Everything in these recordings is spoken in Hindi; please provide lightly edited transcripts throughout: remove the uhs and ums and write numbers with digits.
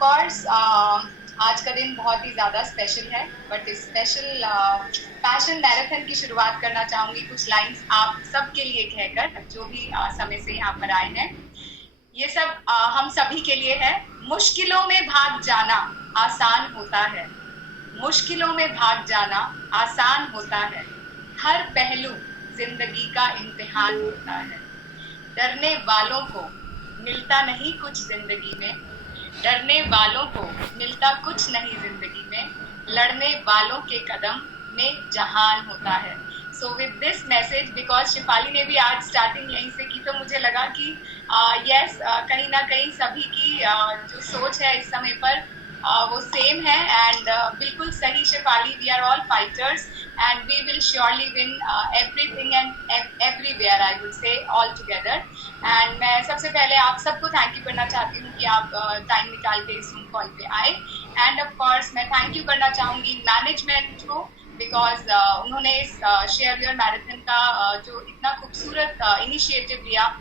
कोर्स आज का दिन बहुत ही ज़्यादा स्पेशल है, बट इस स्पेशल पैशन मैराथन की शुरुआत करना चाहूँगी कुछ लाइंस आप सबके लिए कहकर, जो भी समय से यहाँ पर आए हैं। ये सब हम सभी के लिए है। मुश्किलों में भाग जाना आसान होता है, मुश्किलों में भाग जाना आसान होता है, हर पहलू जिंदगी का इम्तिहान होता है। डरने वालों को मिलता नहीं कुछ जिंदगी में, डरने वालों को मिलता कुछ नहीं जिंदगी में, लड़ने वालों के कदम में जहान होता है। So with this message, because Shifali ने भी आज स्टार्टिंग यहीं से की, तो मुझे लगा कि यस कहीं ना कहीं सभी की जो सोच है इस समय पर वो सेम है। एंड बिल्कुल सही Shifali, we are all fighters and we will surely win everything and everywhere, I would say all together. And मैं सबसे पहले आप सबको थैंक यू करना चाहती हूँ कि आप टाइम निकाल के इस कॉल पे आए। एंड ऑफ कोर्स मैं थैंक यू करना चाहूँगी मैनेजमेंट को, बिकॉज उन्होंने इस शेयर योर मैराथन का जो इतना खूबसूरत इनिशिएटिव लिया,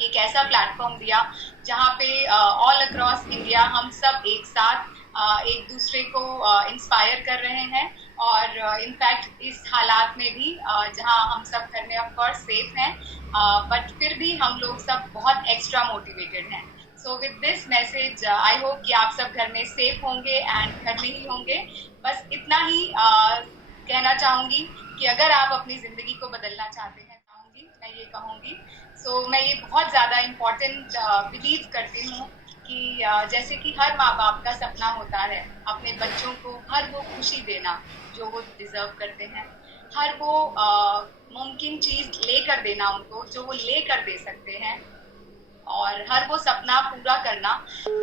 एक ऐसा प्लेटफॉर्म दिया जहाँ पे ऑल अक्रॉस इंडिया हम सब एक साथ एक दूसरे को इंस्पायर कर रहे हैं। और इनफैक्ट इस हालात में भी जहाँ हम सब घर में ऑफ कोर्स सेफ हैं, बट फिर भी हम लोग सब बहुत एक्स्ट्रा मोटिवेटेड हैं। सो with this message I hope कि आप सब घर में सेफ होंगे एंड घर में ही होंगे। बस इतना ही कहना चाहूँगी कि अगर आप अपनी ज़िंदगी को बदलना चाहते हैं, मैं ये कहूँगी, सो मैं ये बहुत ज़्यादा इम्पोर्टेंट बिलीव करती हूँ कि जैसे कि हर माँ बाप का सपना होता है अपने बच्चों को हर वो खुशी देना जो वो डिजर्व करते हैं, हर वो मुमकिन चीज़ लेकर देना उनको जो वो लेकर दे सकते हैं, और हर वो सपना पूरा करना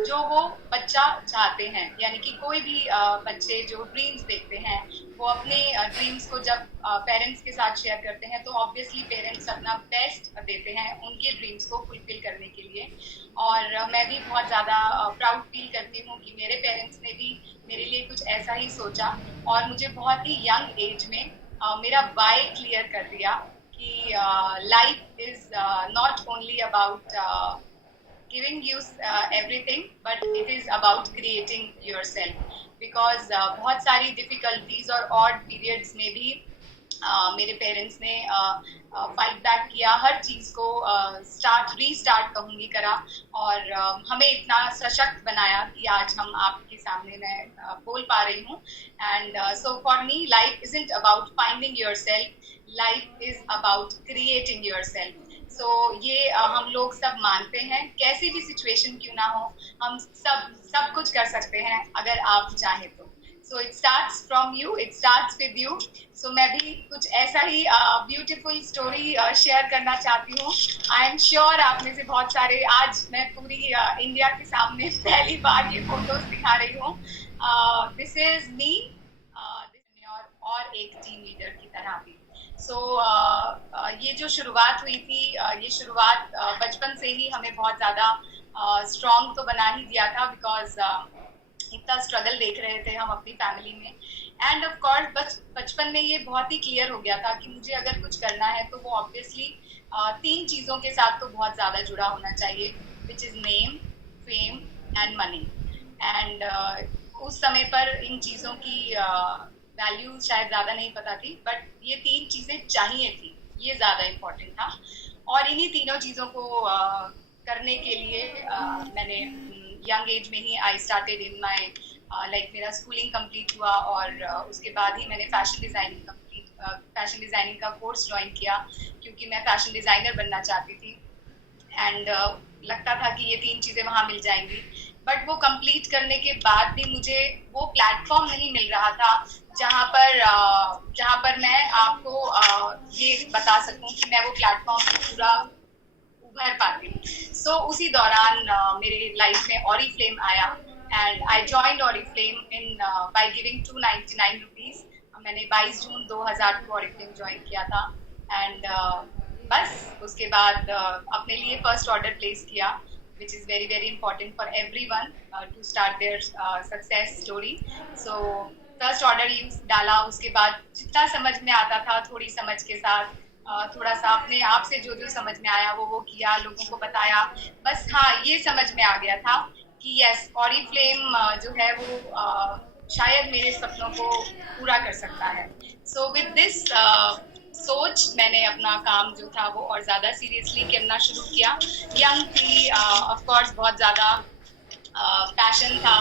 जो वो बच्चा चाहते हैं। यानी कि कोई भी बच्चे जो ड्रीम्स देखते हैं, वो अपने ड्रीम्स को जब पेरेंट्स के साथ शेयर करते हैं तो ऑब्वियसली पेरेंट्स अपना बेस्ट देते हैं उनके ड्रीम्स को फुलफिल करने के लिए। और मैं भी बहुत ज़्यादा प्राउड फील करती हूँ कि मेरे पेरेंट्स ने भी मेरे लिए कुछ ऐसा ही सोचा और मुझे बहुत ही यंग एज में मेरा वाई क्लियर कर दिया कि life is not only about giving you everything, but it is about creating yourself. Because बहुत सारी difficulties और odd periods में भी मेरे पेरेंट्स ने फाइट बैक किया, हर चीज़ को रीस्टार्ट कहूँगी करा, और हमें इतना सशक्त बनाया कि आज हम आपके सामने मैं बोल पा रही हूँ। And so for me life isn't about finding yourself, life is about creating yourself. So ये हम लोग सब मानते हैं, कैसी भी सिचुएशन क्यों ना हो हम सब कुछ कर सकते हैं अगर आप चाहें तो। So it starts from you, it starts with you. So मैं भी कुछ ऐसा ही ब्यूटीफुल स्टोरी शेयर करना चाहती हूँ। आई एम श्योर आप में से बहुत सारे, आज मैं पूरी इंडिया के सामने पहली बार ये फोटोज दिखा रही हूँ। दिस इज मी और एक टीम लीडर की तरह भी। सो ये जो शुरुआत हुई थी, ये शुरुआत बचपन से ही हमें बहुत ज़्यादा स्ट्रॉन्ग तो बना ही दिया था, बिकॉज इतना स्ट्रगल देख रहे थे हम अपनी फैमिली में। एंड ऑफ कोर्स बचपन में ये बहुत ही क्लियर हो गया था कि मुझे अगर कुछ करना है तो वो ऑब्वियसली 3 चीज़ों के साथ तो बहुत ज़्यादा जुड़ा होना चाहिए, which is name, fame and money. And उस समय पर इन चीज़ों की वैल्यू शायद ज़्यादा नहीं पता थी, बट ये 3 चीज़ें चाहिए थी, ये ज़्यादा इम्पोर्टेंट था। और इन्हीं तीनों चीज़ों को करने के लिए मैंने यंग एज में ही आई स्टार्टेड इन माई मेरा स्कूलिंग कंप्लीट हुआ, और उसके बाद ही मैंने फैशन डिज़ाइनिंग का कोर्स ज्वाइन किया, क्योंकि मैं फैशन डिज़ाइनर बनना चाहती थी। एंड लगता था कि ये 3 चीज़ें वहाँ मिल जाएंगी, बट वो कंप्लीट करने के बाद भी मुझे वो प्लेटफॉर्म नहीं मिल रहा था जहाँ पर मैं आपको ये बता सकूँ कि मैं वो प्लेटफॉर्म पूरा उभर पाती हूँ। सो उसी दौरान मेरे लाइफ में ऑरिफ्लेम आया, and I joined Oriflame in by giving 299 rupees. मैंने 22 जून 2000 को ऑरिफ्लेम ज्वाइन किया था। एंड बस उसके बाद अपने लिए फर्स्ट ऑर्डर प्लेस किया, which is very very important for everyone to start their success story. So first order use डाला, उसके बाद जितना समझ में आता था थोड़ी समझ के साथ थोड़ा सा अपने आप से जो समझ में आया वो किया, लोगों को बताया। बस हाँ, ये समझ में आ गया था कि यस ऑरिफ्लेम जो है वो शायद मेरे सपनों को पूरा कर सकता है। सो विद दिस सोच मैंने अपना काम जो था वो और ज्यादा सीरियसली करना शुरू किया। यंग थी, ऑफ कोर्स बहुत ज्यादा पैशन था।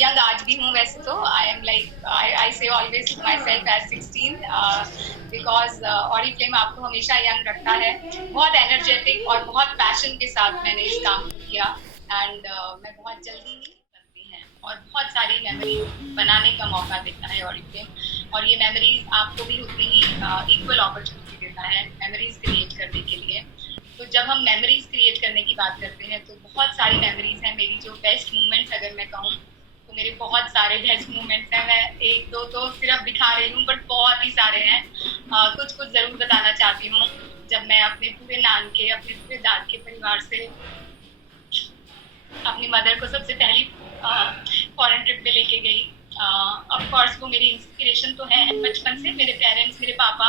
यंग आज भी हूँ वैसे तो। I am like I say always myself as 16 because Oriflame आपको हमेशा यंग रखता है। बहुत एनर्जेटिक और बहुत पैशन के साथ मैंने इस काम को किया एंड मैं बहुत जल्दी ही बनती हैं और बहुत सारी मेमोरी बनाने का मौका देता है ऑरिफ्लेम। और ये मेमोरीज आपको भी उतनी ही इक्वल अपॉर्चुनिटी देता है मेमोरीज क्रिएट करने के लिए। तो जब हम मेमोरीज क्रिएट करने की बात करते हैं तो बहुत सारी मेमोरीज हैं मेरी। जो बेस्ट मोमेंट्स अगर मैं कहूँ तो मेरे बहुत सारे बेस्ट मोमेंट्स हैं। मैं एक दो तो सिर्फ दिखा रही हूँ बट बहुत ही सारे हैं। कुछ कुछ जरूर बताना चाहती हूँ। जब मैं अपने पूरे नान के, अपने पूरे दाद के परिवार से अपनी मदर को सबसे पहली फॉरेन ट्रिप पे लेके गई। ऑफ कोर्स वो मेरी इंस्पिरेशन तो है बचपन से, मेरे पेरेंट्स, मेरे पापा।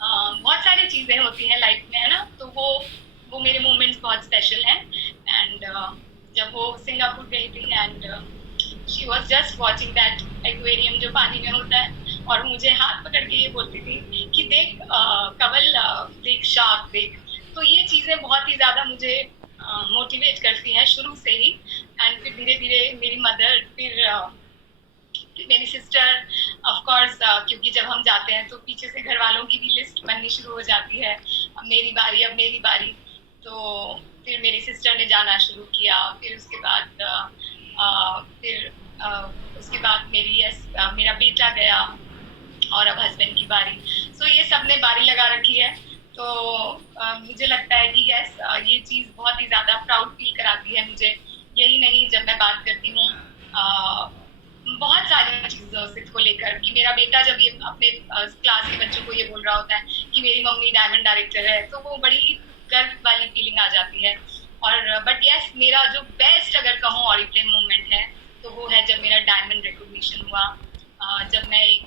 बहुत सारी चीजें होती हैं लाइफ में, है ना। तो वो मेरे मोमेंट्स बहुत स्पेशल हैं। एंड जब वो सिंगापुर गई थी and she was just watching that aquarium जो पानी में होता है, और मुझे हाथ पकड़ के ये बोलती थी कि देख कवल, देख शार्क देख। तो ये चीजें बहुत ही ज्यादा मुझे मोटिवेट करती हैं शुरू से ही। एंड फिर धीरे धीरे मेरी मदर, फिर मेरी सिस्टर, ऑफ कोर्स क्योंकि जब हम जाते हैं तो पीछे से घर वालों की भी लिस्ट बननी शुरू हो जाती है। अब मेरी बारी, अब मेरी बारी। तो फिर मेरी सिस्टर ने जाना शुरू किया। फिर उसके बाद मेरा बेटा गया और अब हस्बैंड की बारी। सो ये सब ने बारी लगा रखी है। तो मुझे लगता है कि यस ये चीज़ बहुत ही ज़्यादा प्राउड फील कराती है मुझे। यही नहीं, जब मैं बात करती हूँ बहुत सारी चीज़ों से को लेकर कि मेरा बेटा जब ये अपने क्लास के बच्चों को ये बोल रहा होता है कि मेरी मम्मी डायमंड डायरेक्टर है, तो वो बड़ी गर्व वाली फीलिंग आ जाती है। और बट यस मेरा जो बेस्ट अगर कहूँ ऑरिफ्लेम मोमेंट है तो वो है जब मेरा डायमंड रिकॉग्निशन हुआ। जब मैं एक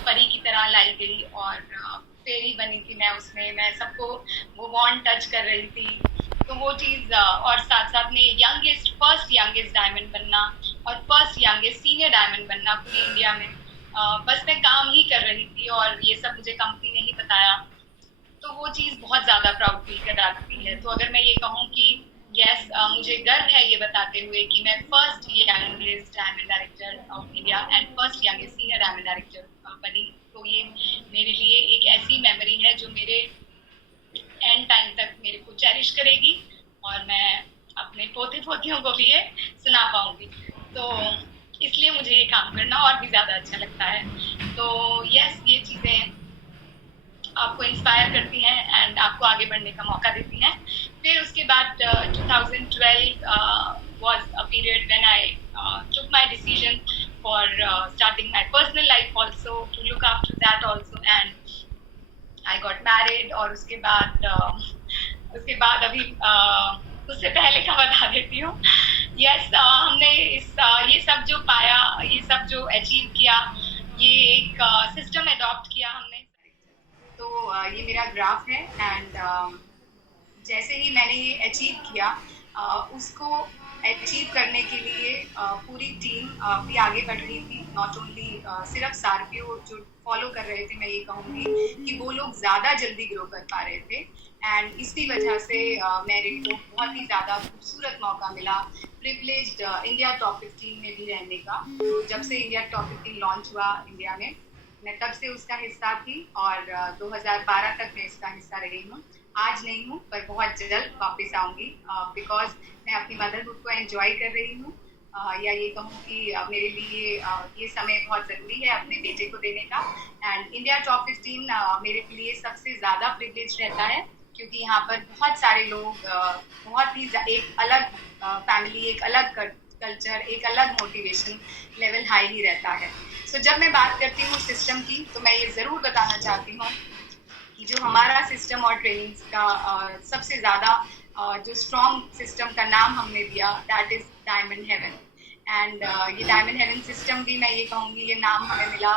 परी की तरह लाई गई और फेरी बनी थी मैं उसमें, मैं सबको वो वॉन्ड टच कर रही थी। तो वो चीज़ और साथ साथ में फर्स्ट यंगेस्ट डायमंड बनना और फर्स्ट यंगेस्ट सीनियर डायमंड बनना पूरी इंडिया में। बस मैं काम ही कर रही थी और ये सब मुझे कंपनी ने ही बताया। तो वो चीज़ बहुत ज़्यादा प्राउड फील कराती है। तो अगर मैं ये कहूँ कि यस मुझे गर्व है ये बताते हुए कि मैं first youngest diamond director of India and first youngest senior diamond director बनी, तो ये मेरे लिए एक ऐसी मेमोरी है जो मेरे एंड टाइम तक मेरे को चेरिश करेगी और मैं अपने पोते पोतियों को भी ये सुना पाऊंगी। तो इसलिए मुझे ये काम करना और भी ज़्यादा अच्छा लगता है। तो यस ये चीज़ें आपको इंस्पायर करती हैं एंड आपको आगे बढ़ने का मौका देती हैं। फिर उसके बाद 2012 was a period when I took my decision for starting my personal life also, to look after that also, and I got married। और उसके बाद अभी उससे पहले का बता देती हूँ। यस हमने ये सब जो पाया, ये सब जो अचीव किया, ये एक सिस्टम अडॉप्ट किया हमने। तो ये मेरा ग्राफ है एंड जैसे ही मैंने ये अचीव किया उसको अचीव करने के लिए पूरी टीम भी आगे बढ़ रही थी। नॉट ओनली सिर्फ सार्पियो जो फॉलो कर रहे थे, मैं ये कहूँगी कि वो लोग ज़्यादा जल्दी ग्रो कर पा रहे थे। एंड इसी वजह से मेरे को बहुत ही ज़्यादा खूबसूरत मौका मिला, प्रिविलेज्ड इंडिया टॉप 15 में भी रहने का। तो जब से इंडिया टॉप 15 लॉन्च हुआ इंडिया में, मैं तब से उसका हिस्सा थी और 2012 तक मैं इसका हिस्सा रही हूँ। आज नहीं हूँ पर बहुत जल्द वापस आऊँगी बिकॉज मैं अपनी मदरहुड को एंजॉय कर रही हूँ। या ये कहूँ कि मेरे लिए ये समय बहुत ज़रूरी है अपने बेटे को देने का। एंड इंडिया टॉप 15 मेरे लिए सबसे ज़्यादा प्रिविलेज रहता है क्योंकि यहाँ पर बहुत सारे लोग बहुत ही एक अलग फैमिली, एक अलग कल्चर, एक अलग मोटिवेशन लेवल हाई ही रहता है। सो जब मैं बात करती हूँ सिस्टम की तो मैं ये ज़रूर बताना चाहती हूँ कि जो हमारा सिस्टम और ट्रेनिंग्स का सबसे ज़्यादा जो स्ट्रॉन्ग सिस्टम का नाम हमने दिया, that is diamond heaven. And ये डायमंड हेवन सिस्टम भी मैं ये कहूँगी ये नाम हमें मिला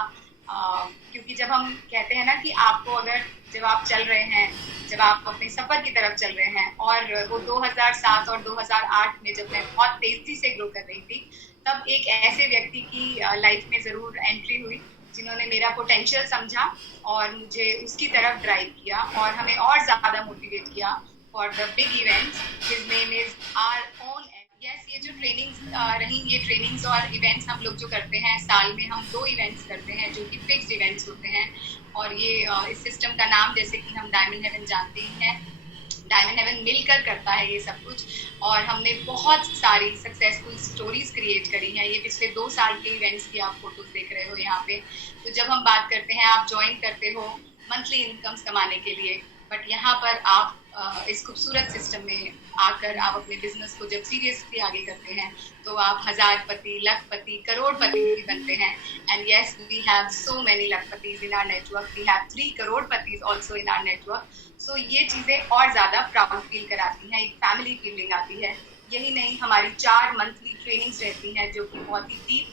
क्योंकि जब हम कहते हैं ना कि आपको अगर जब आप चल रहे हैं, जब आप अपने सफर की तरफ चल रहे हैं, और वो 2007 और 2008 में जब मैं बहुत तेजी से ग्रो कर रही थी, तब एक ऐसे व्यक्ति की लाइफ में जरूर एंट्री हुई जिन्होंने मेरा पोटेंशियल समझा और मुझे उसकी तरफ ड्राइव किया और हमें और ज्यादा मोटिवेट किया for the big events. His name is our own. Yes, ये जो ट्रेनिंग्स रही, ये ट्रेनिंग्स और इवेंट्स हम लोग जो करते हैं, साल में हम 2 इवेंट्स करते हैं जो कि फिक्स्ड इवेंट्स होते हैं। और ये इस सिस्टम का नाम, जैसे कि हम डायमंड हेवन जानते ही हैं, डायमंड हेवन मिलकर करता है ये सब कुछ। और हमने बहुत सारी सक्सेसफुल स्टोरीज क्रिएट करी हैं। ये पिछले 2 साल के इवेंट्स की आप फोटोज देख रहे हो यहाँ पे। तो जब हम बात करते हैं, आप ज्वाइन करते हो मंथली इनकम्स कमाने के लिए, बट यहाँ पर आप इस खूबसूरत सिस्टम में आकर आप अपने बिजनेस को जब सीरियसली आगे करते हैं तो आप हजारपति, लखपति, करोड़पति भी बनते हैं। And yes, we have so many lakhpatis in our network, we have 3 crorepatis also in our network. So ये चीजें और ज्यादा प्राउड फील कराती हैं, एक फैमिली फीलिंग आती है। यही नहीं, हमारी 4 मंथली ट्रेनिंग्स रहती हैं जो कि बहुत ही डीप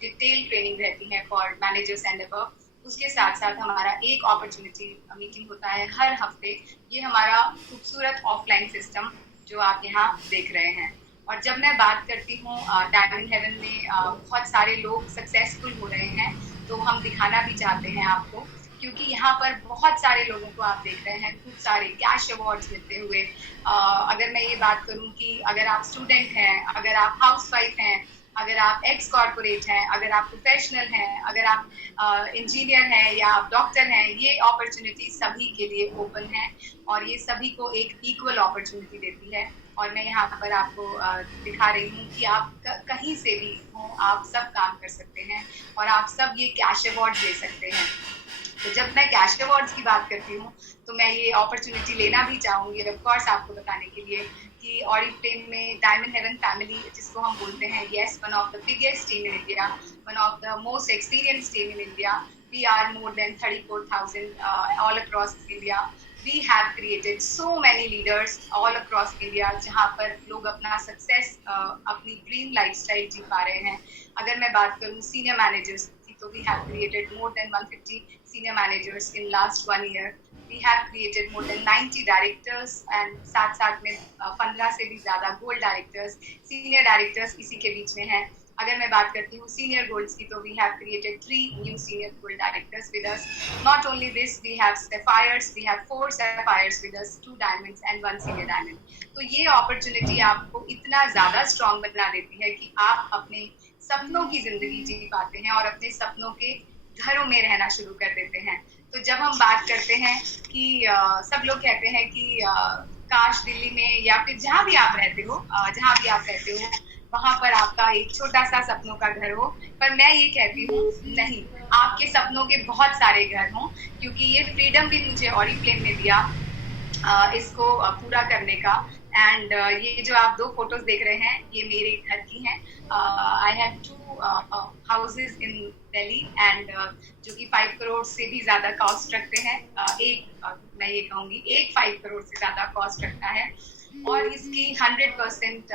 डिटेल ट्रेनिंग रहती हैं फॉर मैनेजर्स एंड अबव। उसके साथ साथ हमारा एक अपॉर्चुनिटी मीटिंग होता है हर हफ्ते। ये हमारा खूबसूरत ऑफलाइन सिस्टम जो आप यहाँ देख रहे हैं। और जब मैं बात करती हूँ डायमंड हेवन में बहुत सारे लोग सक्सेसफुल हो रहे हैं, तो हम दिखाना भी चाहते हैं आपको, क्योंकि यहाँ पर बहुत सारे लोगों को आप देख रहे हैं खूब सारे कैश अवार्ड्स मिलते हुए। अगर मैं ये बात करूँ कि अगर आप स्टूडेंट हैं, अगर आप हाउसवाइफ हैं, अगर आप एक्स कॉर्पोरेट हैं, अगर आप प्रोफेशनल हैं, अगर आप इंजीनियर हैं या आप डॉक्टर हैं, ये अपॉर्चुनिटी सभी के लिए ओपन है और ये सभी को एक इक्वल अपॉर्चुनिटी देती है। और मैं यहाँ पर आपको दिखा रही हूँ कि आप कहीं से भी हो, आप सब काम कर सकते हैं और आप सब ये कैश अवार्ड ले सकते हैं। तो जब मैं कैश अवार्ड्स की बात करती हूँ तो मैं ये अपॉर्चुनिटी लेना भी चाहूँगी ऑफ कोर्स आपको बताने के लिए कि ऑरिफ्लेम में डायमंड हेवन फैमिली, जिसको हम बोलते हैं, yes, one of the biggest team in India, one of the most experience team in India. We are more than 34,000 all across India. We have created so many leaders all across India, जहाँ पर लोग अपना सक्सेस, अपनी ड्रीम लाइफस्टाइल जी पा रहे हैं। अगर मैं बात करूँ सीनियर मैनेजर्स की, तो we have created more than 150 senior managers in last 1 year। We have created more than 90 directors and साथ में 15 से भी ज्यादा गोल्ड डायरेक्टर्स, सीनियर डायरेक्टर्स इसी के बीच में हैं। अगर मैं बात करती हूँ सीनियर गोल्ड्स की, तो we have created 3 new senior gold directors with us। Not only this, we have sapphires, we have 4 sapphires with us, 2 diamonds and 1 senior diamond। तो ये अपॉर्चुनिटी आपको इतना ज्यादा स्ट्रॉन्ग बना देती है कि आप अपने सपनों की जिंदगी जी पाते हैं और अपने सपनों के घरों में रहना शुरू कर देते हैं। तो जब हम बात करते हैं कि सब लोग कहते हैं कि काश दिल्ली में या फिर जहाँ भी आप रहते हो, वहां पर आपका एक छोटा सा सपनों का घर हो, पर मैं ये कहती हूँ नहीं, आपके सपनों के बहुत सारे घर हों, क्योंकि ये फ्रीडम भी मुझे ऑरिफ्लेम ने दिया इसको पूरा करने का। एंड ये जो आप 2 फोटोज देख रहे हैं, ये मेरे घर की हैं। I have 2 houses in Delhi and जो कि 5 करोड़ से भी ज्यादा कॉस्ट रखते हैं। मैं ये कहूँगी एक 5 करोड़ से ज्यादा कॉस्ट रखता है और इसकी 100%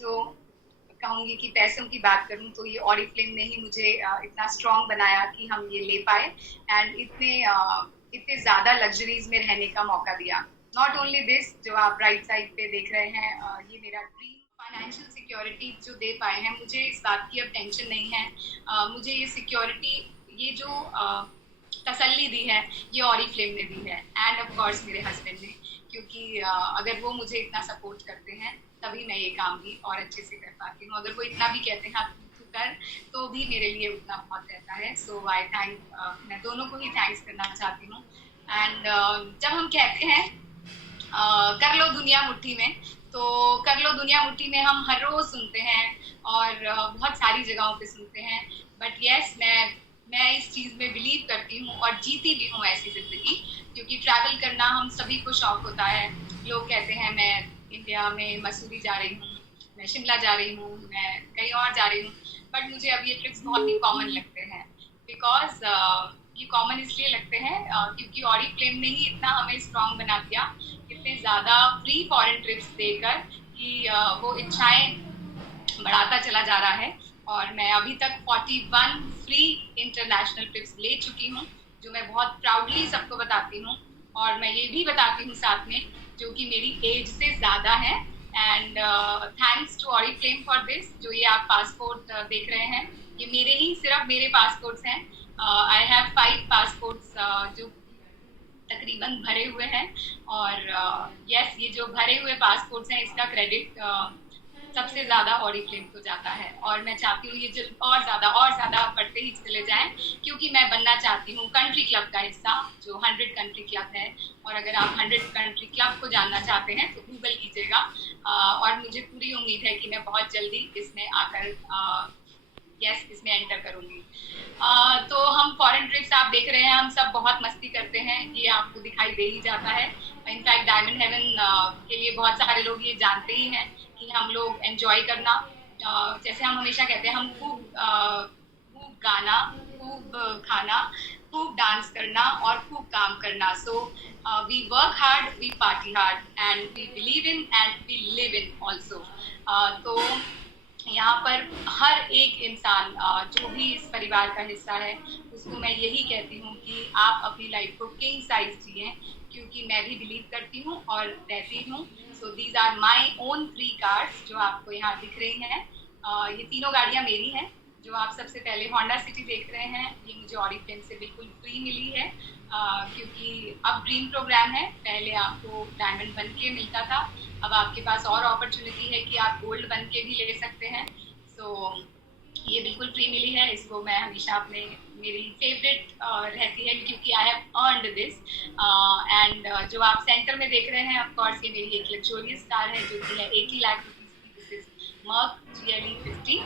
जो कहूँगी कि पैसों की बात करूँ तो ये ऑरिफ्लेम ने ही मुझे इतना स्ट्रॉन्ग बनाया कि हम ये ले पाए एंड इतने ज्यादा लग्जरीज में रहने का मौका दिया। नॉट ओनली दिस, जो आप राइट साइड पे देख रहे हैं, ये मेरा ड्रीम फाइनेंशियल सिक्योरिटी जो दे पाए हैं, मुझे इस बात की अब टेंशन नहीं है। मुझे ये सिक्योरिटी, ये जो तसल्ली दी है, ये ऑरिफ्लेम ने दी है एंड ऑफ कोर्स मेरे हस्बैंड ने, क्योंकि अगर वो मुझे इतना सपोर्ट करते हैं तभी मैं ये काम भी और अच्छे से कर पाती हूँ। अगर वो इतना भी कहते हैं तू कर, तो भी मेरे लिए उतना बहुत रहता है। सो आई मैं दोनों को ही थैंक्स करना चाहती हूँ। एंड जब हम कहते हैं कर लो दुनिया मुट्ठी में, तो कर लो दुनिया मुट्ठी में हम हर रोज सुनते हैं और बहुत सारी जगहों पे सुनते हैं। बट यस, मैं इस चीज में बिलीव करती हूँ और जीती भी हूँ ऐसी जिंदगी, क्योंकि ट्रैवल करना हम सभी को शौक होता है। लोग कहते हैं मैं इंडिया में मसूरी जा रही हूँ, मैं शिमला जा रही हूँ, मैं कहीं और जा रही हूँ, बट मुझे अब ये ट्रिप्स बहुत ही कॉमन लगते हैं। बिकॉज ये कॉमन इसलिए लगते हैं क्योंकि ऑरिफ्लेम ने ही इतना हमें स्ट्रॉन्ग बना दिया, इतने ज़्यादा फ्री फॉरेन ट्रिप्स देकर कि वो इच्छाएं बढ़ाता चला जा रहा है। और मैं अभी तक 41 फ्री इंटरनेशनल ट्रिप्स ले चुकी हूँ, जो मैं बहुत प्राउडली सबको बताती हूँ। और मैं ये भी बताती हूँ साथ में, जो कि मेरी एज से ज़्यादा है। And thanks to Oriflame for this. जो ये आप पासपोर्ट देख रहे हैं, ये मेरे ही सिर्फ मेरे पासपोर्ट्स हैं। आई हैव 5 पासपोर्ट्स जो तकरीबन भरे हुए हैं। और यस, ये जो भरे हुए पासपोर्ट्स हैं, इसका क्रेडिट सबसे ज्यादा ऑरिफ्लेम को जाता है। और मैं चाहती हूँ ये जो और ज्यादा बढ़ते ही चले जाएं, क्योंकि मैं बनना चाहती हूँ कंट्री क्लब का हिस्सा, जो 100 कंट्री क्लब है। और अगर आप 100 कंट्री क्लब को जानना चाहते हैं तो गूगल कीजिएगा। और मुझे पूरी उम्मीद है कि मैं बहुत जल्दी इसमें आकर इसमें एंटर करूंगी। तो हम फॉरेन ट्रिप्स आप देख रहे हैं, हम सब बहुत मस्ती करते हैं, ये आपको दिखाई दे ही जाता है। इनफैक्ट डायमंड हेवन के लिए बहुत सारे लोग ये जानते ही हैं कि हम लोग एंजॉय करना, जैसे हम हमेशा कहते हैं, हम खूब गाना, खूब खाना, खूब डांस करना और खूब काम करना। So we work hard, we party hard and we believe in and we live in also. तो यहाँ पर हर एक इंसान जो भी इस परिवार का हिस्सा है, उसको मैं यही कहती हूँ कि आप अपनी लाइफ को किंग साइज जिए, क्योंकि मैं भी बिलीव करती हूँ और रहती हूँ। So these are my own 3 cars जो आपको यहाँ दिख रही हैं। ये तीनों गाड़ियाँ मेरी हैं। जो आप सबसे पहले होंडा सिटी देख रहे हैं, ये मुझे ऑरिफ्लेम से बिल्कुल फ्री मिली है, क्योंकि अब ड्रीम प्रोग्राम है। पहले आपको डायमंड बन के मिलता था, अब आपके पास और अपॉर्चुनिटी है कि आप गोल्ड बन के भी ले सकते हैं। सो ये बिल्कुल फ्री मिली है। इसको मैं हमेशा अपने, मेरी फेवरेट रहती है, क्योंकि I have earned this. And जो आप सेंटर में देख रहे हैं, ऑफ कोर्स ये मेरी एक लग्जरियस कार है, जो कि है 80 लाख रुपीज की। This is Merc GLE 50।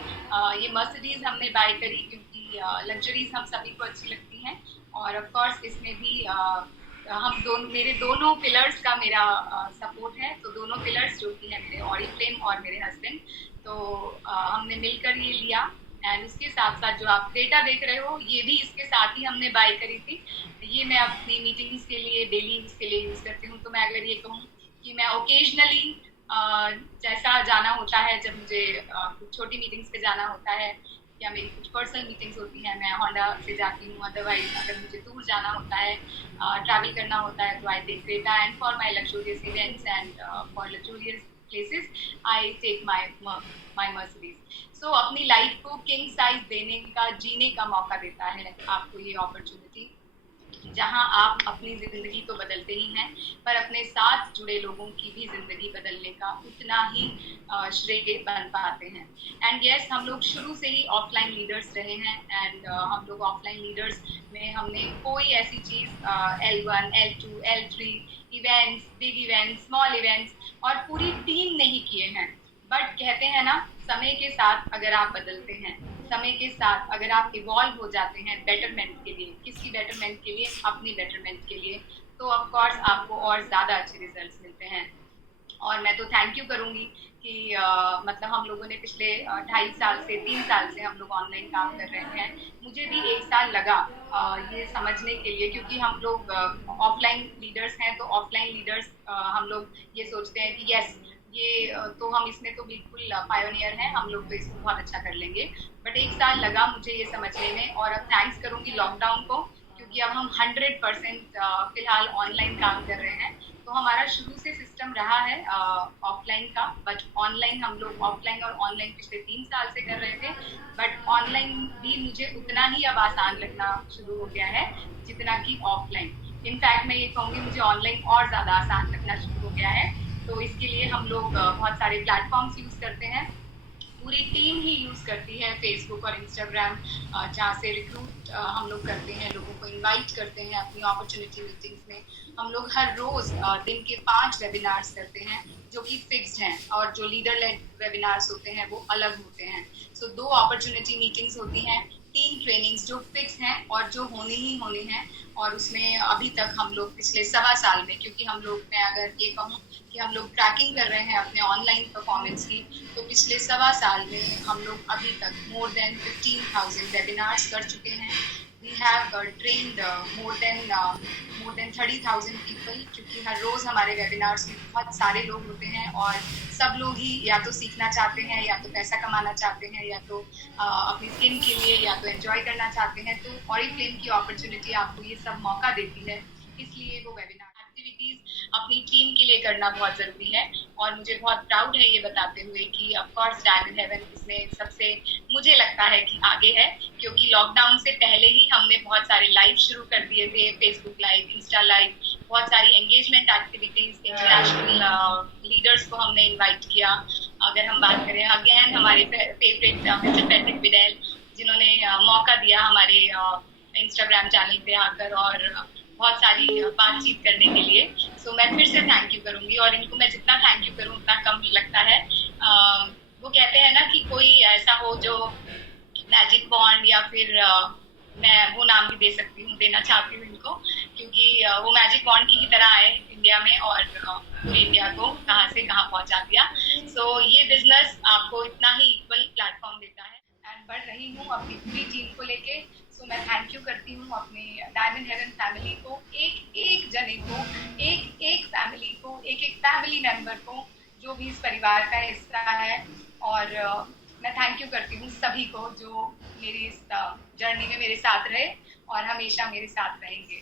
ये मर्सिडीज हमने बाय करी क्योंकि लग्जरीज हम सभी को अच्छी लगती हैं। और ऑफ कोर्स इसमें भी मेरे दोनों पिलर्स का मेरा सपोर्ट है। तो दोनों पिलर्स जो कि है मेरे ऑरिफ्लेम और मेरे हस्बैंड, तो हमने मिलकर ये लिया। एंड इसके साथ साथ जो आप क्रेटा देख रहे हो, ये भी इसके साथ ही हमने बाय करी थी। ये मैं अपनी मीटिंग्स के लिए, डेली यूज के लिए यूज करती हूँ। तो मैं अगर ये कहूँ कि मैं ओकेजनली जैसा जाना होता है, जब मुझे कुछ छोटी मीटिंग्स पे जाना होता है या मेरी कुछ पर्सनल मीटिंग्स होती हैं, मैं होंडा से जाती हूँ। अदरवाइज अगर मुझे दूर जाना होता है, ट्रैवल करना होता है, तो I take Creta. And for my luxurious events and for luxurious places I take my Mercedes. So अपनी लाइफ को किंग साइज देने का, जीने का मौका देता है आपको ये अपॉर्चुनिटी, जहां आप अपनी जिंदगी तो बदलते ही हैं, पर अपने साथ जुड़े लोगों की भी जिंदगी बदलने का उतना ही श्रेय बन पाते हैं। एंड यस, हम लोग शुरू से ही ऑफलाइन लीडर्स रहे हैं। एंड हम लोग ऑफलाइन लीडर्स में हमने कोई ऐसी चीज L1, L2, L3 events, big events, small events और पूरी टीम नहीं किए हैं। बट कहते हैं ना, समय के साथ अगर आप बदलते हैं, समय के साथ अगर आप इवॉल्व हो जाते हैं बेटरमेंट के लिए, किसकी बेटरमेंट के लिए, अपनी बेटरमेंट के लिए, तो ऑफ कोर्स आपको और ज़्यादा अच्छे रिजल्ट्स मिलते हैं। और मैं तो थैंक यू करूँगी कि मतलब हम लोगों ने पिछले 2.5 साल से 3 साल से हम लोग ऑनलाइन काम कर रहे हैं। मुझे भी 1 साल लगा ये समझने के लिए, क्योंकि हम लोग ऑफलाइन लीडर्स हैं। तो ऑफलाइन लीडर्स हम लोग ये सोचते हैं कि यस, ये तो हम इसमें तो बिल्कुल पायोनियर हैं, हम लोग तो इसको बहुत अच्छा कर लेंगे। बट 1 साल लगा मुझे ये समझने में। और अब थैंक्स करूँगी लॉकडाउन को, क्योंकि अब हम 100% फिलहाल ऑनलाइन काम कर रहे हैं। तो हमारा शुरू से सिस्टम रहा है ऑफलाइन का, बट ऑनलाइन हम लोग ऑफलाइन और ऑनलाइन पिछले 3 साल से कर रहे थे। बट ऑनलाइन भी मुझे उतना ही अब आसान लगना शुरू हो गया है जितना कि ऑफलाइन। इनफैक्ट मैं ये कहूँगी मुझे ऑनलाइन और ज़्यादा आसान लगना शुरू हो गया है। तो इसके लिए हम लोग बहुत सारे प्लेटफॉर्म्स यूज़ करते हैं, पूरी टीम ही यूज़ करती है, फेसबुक और इंस्टाग्राम, जहाँ से रिक्रूट हम लोग करते हैं, लोगों को इनवाइट करते हैं अपनी अपॉर्चुनिटी मीटिंग्स में। हम लोग हर रोज़ दिन के 5 वेबिनार्स करते हैं, जो कि फिक्स्ड हैं, और जो लीडर लेड वेबिनार्स होते हैं वो अलग होते हैं। सो 2 अपॉर्चुनिटी मीटिंग्स होती हैं, 3 ट्रेनिंग्स जो फिक्स हैं और जो होनी ही होनी हैं। और उसमें अभी तक हम लोग पिछले 1.25 साल में, क्योंकि हम लोग, मैं अगर ये कहूँ कि हम लोग ट्रैकिंग कर रहे हैं अपने ऑनलाइन परफॉर्मेंस की, तो पिछले 1.25 साल में हम लोग अभी तक मोर देन 15,000 वेबिनार्स कर चुके हैं। We have trained more than 30,000 people, क्योंकि हर रोज हमारे वेबिनार्स में बहुत सारे लोग होते हैं और सब लोग ही या तो सीखना चाहते हैं, या तो पैसा कमाना चाहते हैं, या तो अपनी स्किन के लिए, या तो एंजॉय करना चाहते हैं। तो ऑरिफ्लेम की अपॉर्चुनिटी आपको ये सब मौका देती है, इसलिए वो वेबिनार एक्टिविटीज अपनी टीम के लिए करना बहुत जरूरी है। और मुझे बहुत प्राउड है ये बताते हुए कि ऑफ कोर्स डायमंड हेवन इसमें सबसे, मुझे लगता है कि आगे है, क्योंकि लॉकडाउन से पहले ही हमने बहुत सारे लाइव शुरू कर दिए थे, फेसबुक लाइव, इंस्टा लाइव, बहुत सारी एंगेजमेंट एक्टिविटीज, इंटरनेशनल लीडर्स को हमने इन्वाइट किया। अगर हम बात करें अगेन हमारे फेवरेट मिस्टर पैट्रिक विडेल, जिन्होंने मौका दिया हमारे इंस्टाग्राम चैनल पे आकर और बहुत सारी बातचीत करने के लिए। सो मैं फिर से थैंक यू करूंगी, और इनको मैं जितना थैंक यू करूँ उतना कम लगता है। वो कहते हैं ना कि कोई ऐसा हो जो मैजिक बॉन्ड, या फिर मैं वो नाम भी दे सकती हूँ, देना चाहती हूँ इनको, क्योंकि वो मैजिक बॉन्ड की तरह आए इंडिया में और पूरी इंडिया को कहाँ से कहाँ पहुँचा दिया। सो ये बिजनेस आपको इतना ही इक्वल प्लेटफॉर्म देता है। एंड बढ़ रही हूँ अपनी पूरी टीम को लेके। सो मैं थैंक यू करती हूँ अपनी डायमंड हेवन फैमिली को, एक एक जने को, एक एक फैमिली को, एक एक फैमिली मेंबर को जो भी इस परिवार का हिस्सा है। और मैं थैंक यू करती हूँ सभी को जो मेरी इस जर्नी में मेरे साथ रहे और हमेशा मेरे साथ रहेंगे।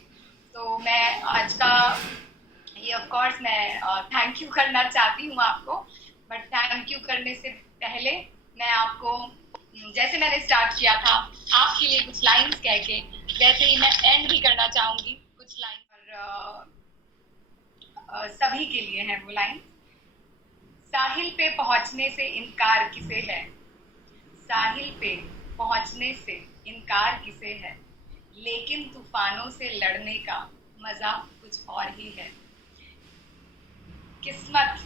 तो मैं आज का ये ऑफ कोर्स मैं थैंक यू करना चाहती हूँ आपको, बट थैंक यू करने से पहले मैं आपको, जैसे मैंने स्टार्ट किया था आपके लिए कुछ लाइंस कह के, वैसे ही मैं एंड भी करना चाहूंगी कुछ लाइन। और सभी के लिए है वो लाइन। साहिल पे पहुंचने से इनकार किसे है, साहिल पे पहुंचने से इनकार किसे है, लेकिन तूफानों से लड़ने का मजा कुछ और ही है। किस्मत,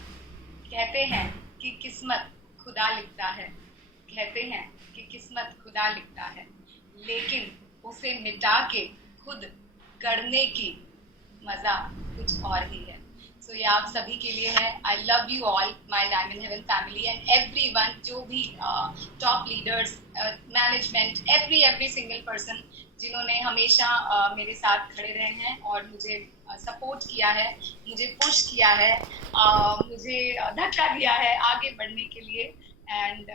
कहते हैं कि किस्मत खुदा लिखता है, कहते हैं कि किस्मत खुदा लिखता है, लेकिन उसे मिटा के खुद गढ़ने की मजा कुछ और ही है। सो ये आप सभी के लिए है। I love you all, my diamond heaven family and everyone, जो भी top leaders, management, every single person जिन्होंने हमेशा मेरे साथ खड़े रहे हैं और मुझे सपोर्ट किया है, मुझे पुश किया है, मुझे धक्का दिया है आगे बढ़ने के लिए। एंड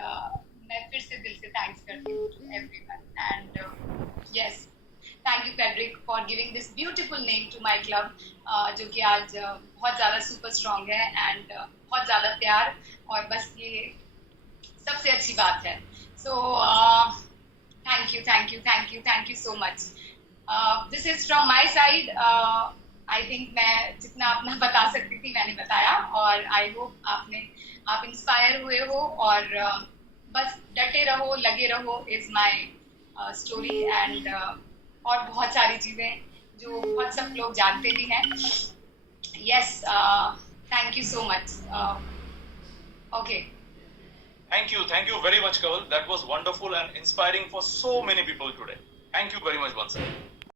मैं फिर से दिल से थैंक्स करती हूँ to everyone. And yes, thank you Frederick for giving this beautiful name to my club, जो कि आज बहुत ज़्यादा सुपर स्ट्रॉन्ग है एंड बहुत ज़्यादा प्यार, और बस ये सबसे अच्छी बात है। So thank you, thank you, thank you, thank you so much. This is from my side. I think मैं जितना अपना बता सकती थी मैंने बताया, और आई होप आप इंस्पायर हुए हो, और बस डटे रहो, लगे रहो इज माई स्टोरी। एंड और बहुत सारी चीज़ें जो बहुत सब लोग जानते भी हैं। Yes, thank you so much. Okay, Thank you very much, Kaval. That was wonderful and inspiring for so many people today. Thank you very much once again.